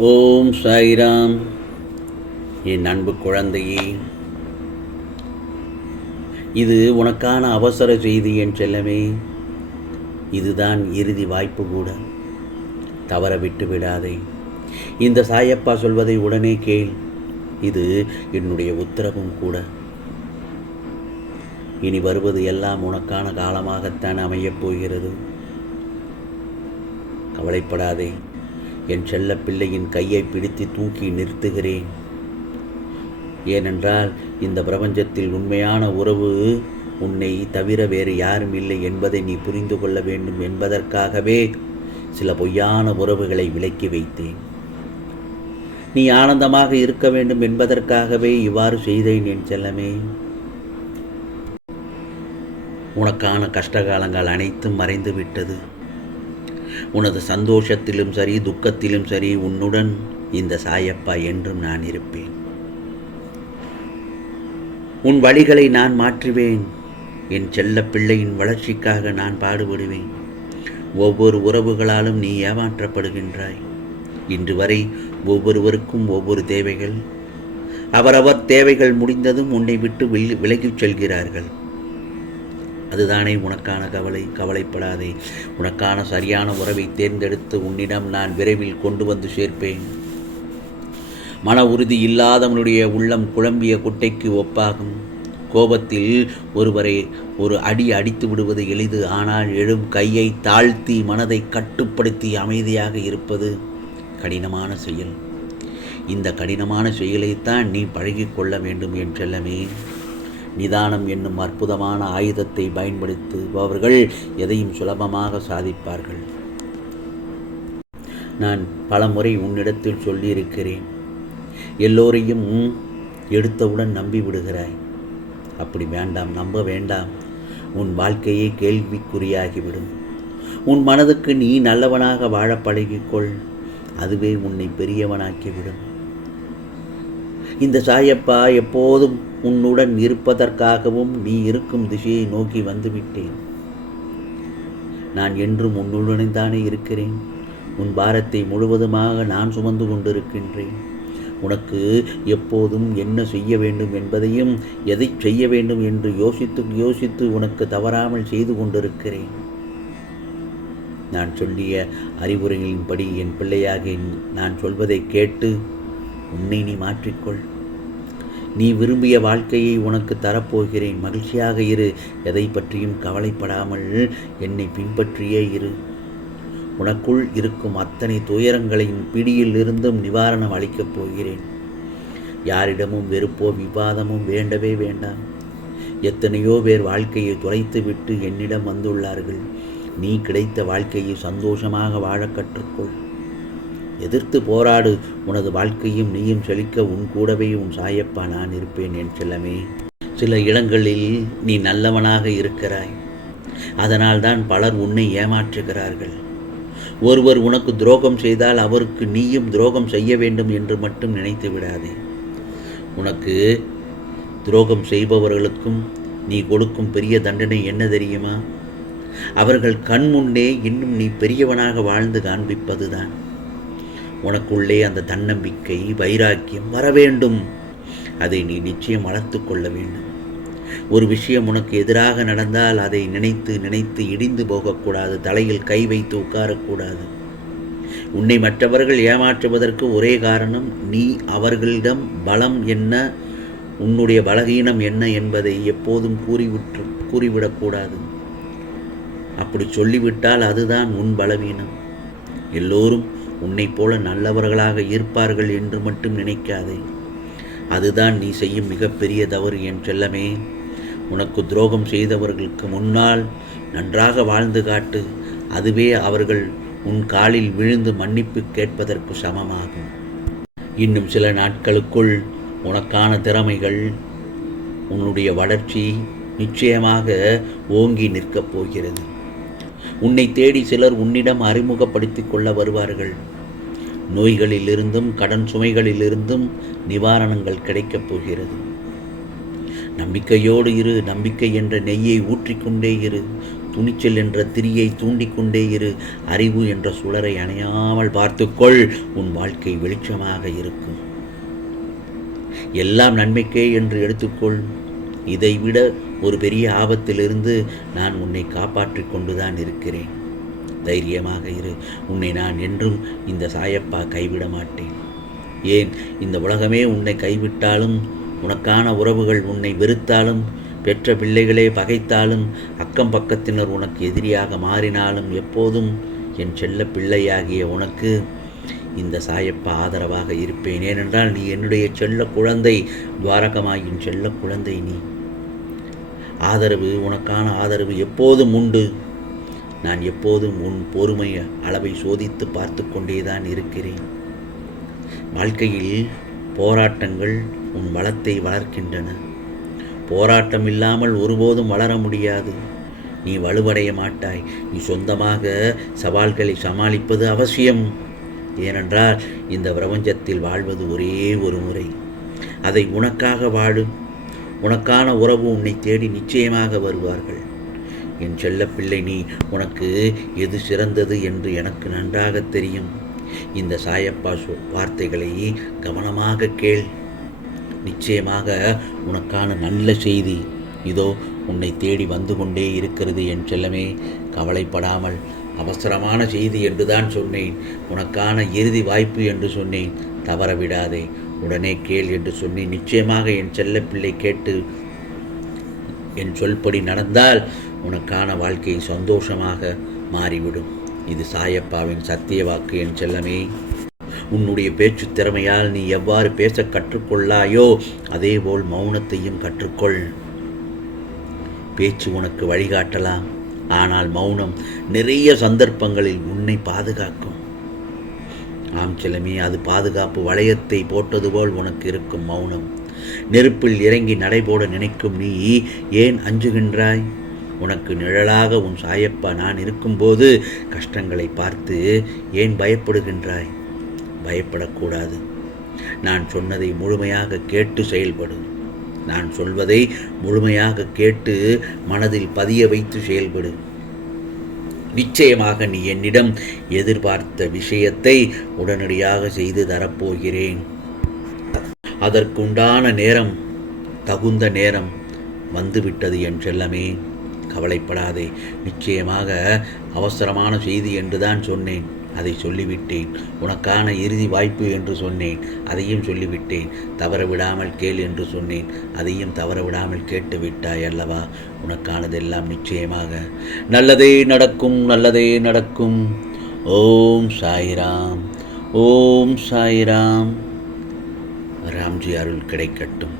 ஓம் சாய்ராம். என் அன்பு குழந்தையே இது உனக்கான அவசர செய்தி என் செல்லமே. இதுதான் இறுதி வாய்ப்பு கூட. தவற விட்டு விடாதே. இந்த சாயப்பா சொல்வதை உடனே கேள். இது என்னுடைய உத்தரவும் கூட. இனி வருவது எல்லாம் உனக்கான காலமாகத்தான் அமையப் போகிறது. கவலைப்படாதே. என் செல்ல பிள்ளையின் கையை பிடித்து தூக்கி நிறுத்துகிறேன். ஏனென்றால் இந்த பிரபஞ்சத்தில் உண்மையான உறவு உன்னை தவிர வேறு யாரும் இல்லை என்பதை நீ புரிந்து கொள்ள வேண்டும் என்பதற்காகவே சில பொய்யான உறவுகளை விலக்கி வைத்தேன். நீ ஆனந்தமாக இருக்க வேண்டும் என்பதற்காகவே இவ்வாறு செய்தேன் என் செல்லமே. உனக்கான கஷ்டகாலங்கள் அனைத்தும் மறைந்து விட்டது உனது சந்தோஷத்திலும் சரி துக்கத்திலும் சரி உன்னுடன் இந்த சாயப்பா என்றும் நான் இருப்பேன். உன் வழிகளை நான் மாற்றுவேன். என் செல்ல பிள்ளையின் வளர்ச்சிக்காக நான் பாடுபடுவேன். ஒவ்வொரு உறவுகளாலும் நீ ஏமாற்றப்படுகின்றாய். இன்று வரை ஒவ்வொருவருக்கும் ஒவ்வொரு தேவைகள். அவரவர் தேவைகள் முடிந்ததும் உன்னை விட்டு விலகிச் செல்கிறார்கள். அதுதானே உனக்கான கவலை கவலைப்படாதே. உனக்கான சரியான உறவை தேர்ந்தெடுத்து உன்னிடம் நான் விரைவில் கொண்டு வந்து சேர்ப்பேன். மன உறுதி இல்லாதவனுடைய உள்ளம் குழம்பிய குட்டைக்கு ஒப்பாகும். கோபத்தில் ஒருவரை ஒரு அடி அடித்து விடுவது எளிது ஆனால் எழும் கையை தாழ்த்தி மனதை கட்டுப்படுத்தி அமைதியாக இருப்பது கடினமான செயல். இந்த கடினமான செயலைத்தான் நீ பழகிக்கொள்ள வேண்டும் என்றெல்லமே. நிதானம் என்னும் அற்புதமான ஆயுதத்தை பயன்படுத்துபவர்கள் எதையும் சுலபமாக சாதிப்பார்கள். நான் பலமுறை உன்னிடத்தில் சொல்லியிருக்கிறேன். எல்லோரையும் எடுத்தவுடன் நம்பி விடுகிறாய். அப்படி வேண்டாம் நம்ப வேண்டாம். உன் வாழ்க்கையே கேள்விக்குறியாகிவிடும். உன் மனதுக்கு நீ நல்லவனாக வாழ பழகிக்கொள். அதுவே உன்னை பெரியவனாக்கிவிடும். இந்த சாயப்பா எப்போதும் உன்னுடன் இருப்பதற்காகவும் நீ இருக்கும் திசையை நோக்கி வந்துவிட்டேன். நான் என்றும் உன்னுடனே தானே இருக்கிறேன். உன் பாரத்தை முழுவதுமாக நான் சுமந்து கொண்டிருக்கின்றேன். உனக்கு எப்போதும் என்ன செய்ய வேண்டும் என்பதையும் எதை செய்ய வேண்டும் என்று யோசித்து யோசித்து உனக்கு தவறாமல் செய்து கொண்டிருக்கிறேன். நான் சொல்லிய அறிவுரைகளின்படி என் பிள்ளையாக நான் சொல்வதை கேட்டு உன்னை நீ மாற்றிக்கொள். நீ விரும்பிய வாழ்க்கையை உனக்கு தரப்போகிறேன். மகிழ்ச்சியாக இரு. எதை பற்றியும் கவலைப்படாமல் என்னை பின்பற்றியே இரு. உனக்குள் இருக்கும் அத்தனை துயரங்களின் பிடியில் இருந்தும் நிவாரணம் அளிக்கப் போகிறேன். யாரிடமும் வெறுப்போ விவாதமும் வேண்டவே வேண்டாம். எத்தனையோ பேர் வாழ்க்கையை துளைத்துவிட்டு என்னிடம் வந்துள்ளார்கள். நீ கிடைத்த வாழ்க்கையை சந்தோஷமாக வாழ கற்றுக்கொள். எதிர்த்து போராடு. உனது வாழ்க்கையும் நீயும் செழிக்க உன் கூடவே உன் சாயப்பா நான் இருப்பேன் என் செல்லமே. சில இடங்களில் நீ நல்லவனாக இருக்கிறாய். அதனால்தான் பலர் உன்னை ஏமாற்றுகிறார்கள். ஒருவர் உனக்கு துரோகம் செய்தால் அவருக்கு நீயும் துரோகம் செய்ய வேண்டும் என்று மட்டும் நினைத்து விடாதே. உனக்கு துரோகம் செய்பவர்களுக்கும் நீ கொடுக்கும் பெரிய தண்டனை என்ன தெரியுமா? அவர்கள் கண் முன்னே இன்னும் நீ பெரியவனாக வாழ்ந்து காண்பிப்பதுதான். உனக்குள்ளே அந்த தன்னம்பிக்கை வைராக்கியம் வர வேண்டும். அதை நீ நிச்சயம் வளர்த்து கொள்ள வேண்டும். ஒரு விஷயம் உனக்கு எதிராக நடந்தால் அதை நினைத்து நினைத்து இடிந்து போகக்கூடாது. தலையில் கை வைத்து உட்காரக்கூடாது. உன்னை மற்றவர்கள் ஏமாற்றுவதற்கு ஒரே காரணம் நீ அவர்களிடம் பலம் என்ன உன்னுடைய பலகீனம் என்ன என்பதை எப்போதும் கூறிவிட்டு கூறிவிடக்கூடாது. அப்படி சொல்லிவிட்டால் அதுதான் உன் பலவீனம். எல்லோரும் உன்னைப் போல நல்லவர்களாக இருப்பார்கள் என்று மட்டும் நினைக்காதே. அதுதான் நீ செய்யும் மிகப்பெரிய தவறு என் செல்லமே. உனக்கு துரோகம் செய்தவர்களுக்கு முன்னால் நன்றாக வாழ்ந்து காட்டு. அதுவே அவர்கள் உன் காலில் விழுந்து மன்னிப்பு கேட்பதற்கு சமமாகும். இன்னும் சில நாட்களுக்குள் உனக்கான திறமைகள் உன்னுடைய வளர்ச்சி நிச்சயமாக ஓங்கி நிற்கப் போகிறது. உன்னை தேடி சிலர் உன்னிடம் அறிமுகப்படுத்திக் கொள்ள வருவார்கள். நோய்களிலிருந்தும் கடன் சுமைகளிலிருந்தும் நிவாரணங்கள் கிடைக்கப் போகிறது. நம்பிக்கையோடு இரு நம்பிக்கை என்ற நெய்யை ஊற்றிக்கொண்டே இரு. துணிச்சல் என்ற திரியை தூண்டிக்கொண்டே இரு. அறிவு என்ற சுடரை அணையாமல் பார்த்துக்கொள். உன் வாழ்க்கை வெளிச்சமாக இருக்கும். எல்லாம் நன்மைக்கே என்று எடுத்துக்கொள். இதைவிட ஒரு பெரிய ஆபத்திலிருந்து நான் உன்னை காப்பாற்றிக் கொண்டுதான் இருக்கிறேன். தைரியமாக இரு. உன்னை நான் என்றும் இந்த சாயப்பா கைவிட மாட்டேன். ஏன்? இந்த உலகமே உன்னை கைவிட்டாலும் உனக்கான உறவுகள் உன்னை வெறுத்தாலும் பெற்ற பிள்ளைகளே பகைத்தாலும் அக்கம் பக்கத்தினர் உனக்கு எதிரியாக மாறினாலும் எப்போதும் என் செல்ல பிள்ளையாகிய உனக்கு இந்த சாயப்பா ஆதரவாக இருப்பேன். ஏனென்றால் நீ என்னுடைய செல்ல குழந்தை துவாரகமாயின் செல்ல குழந்தை நீ. ஆதரவு உனக்கான ஆதரவு எப்போதும் உண்டு. நான் எப்போதும் உன் பொறுமை அளவை சோதித்து பார்த்து கொண்டேதான் இருக்கிறேன். வாழ்க்கையில் போராட்டங்கள் உன் வளத்தை வளர்க்கின்றன. போராட்டம் இல்லாமல் ஒருபோதும் வளர முடியாது. நீ வலுவடைய மாட்டாய். நீ சொந்தமாக சவால்களை சமாளிப்பது அவசியம். ஏனென்றால் இந்த பிரபஞ்சத்தில் வாழ்வது ஒரே ஒரு முறை. அதை உனக்காக வாழும் உனக்கான உறவு உன்னை தேடி நிச்சயமாக வருவார்கள். என் செல்லப்பிள்ளை நீ உனக்கு எது சிறந்தது என்று எனக்கு நன்றாக தெரியும். இந்த சாயப்பா வார்த்தைகளை கவனமாக கேள். நிச்சயமாக உனக்கான நல்ல செய்தி இதோ உன்னை தேடி வந்து கொண்டே இருக்கிறது என் செல்லமே. கவலைப்படாமல் அவசரமான செய்தி என்றுதான் சொன்னேன். உனக்கான இறுதி வாய்ப்பு என்று சொன்னேன். தவற விடாதே. உடனே கேள் என்று சொல்லி நிச்சயமாக என் செல்லப்பிள்ளை கேட்டு என் சொல்படி நடந்தால் உனக்கான வாழ்க்கை சந்தோஷமாக மாறிவிடும். இது சாயப்பாவின் சத்திய வாக்கு என் செல்லமே. உன்னுடைய பேச்சு திறமையால் நீ எவ்வாறு பேச கற்றுக்கொள்ளாயோ அதேபோல் மௌனத்தையும் கற்றுக்கொள். பேச்சு உனக்கு வழிகாட்டலாம். ஆனால் மௌனம் நிறைய சந்தர்ப்பங்களில் உன்னை பாதுகாக்கும். ஆம் செல்லமே அது பாதுகாப்பு வளையத்தை போட்டது போல் உனக்கு இருக்கும் மௌனம். நெருப்பில் இறங்கி நடைபோட நினைக்கும் நீ ஏன் அஞ்சுகின்றாய்? உனக்கு நிழலாக உன் சாயப்பா நான் இருக்கும்போது கஷ்டங்களை பார்த்து ஏன் பயப்படுகின்றாய்? பயப்படக்கூடாது. நான் சொன்னதை முழுமையாக கேட்டு செயல்படும் நான் சொல்வதை முழுமையாக கேட்டு மனதில் பதிய வைத்து செயல்படும் நிச்சயமாக நீ என்னிடம் எதிர்பார்த்த விஷயத்தை உடனடியாக செய்து தரப்போகிறேன். அதற்குண்டான நேரம் தகுந்த நேரம் வந்துவிட்டது என் செல்லமே. கவலைப்படாதே. நிச்சயமாக அவசரமான செய்தி என்றுதான் சொன்னேன். அதை சொல்லிவிட்டேன். உனக்கான இறுதி வாய்ப்பு என்று சொன்னேன். அதையும் சொல்லிவிட்டேன். தவற விடாமல் கேள் என்று சொன்னேன். அதையும் தவற விடாமல் கேட்டு விட்டாய் அல்லவா? உனக்கானதெல்லாம் நிச்சயமாக. நல்லதே நடக்கும் நல்லதே நடக்கும். ஓம் சாய்ராம். ஓம் சாய்ராம். ராம்ஜி அருள் கிடைக்கட்டும்.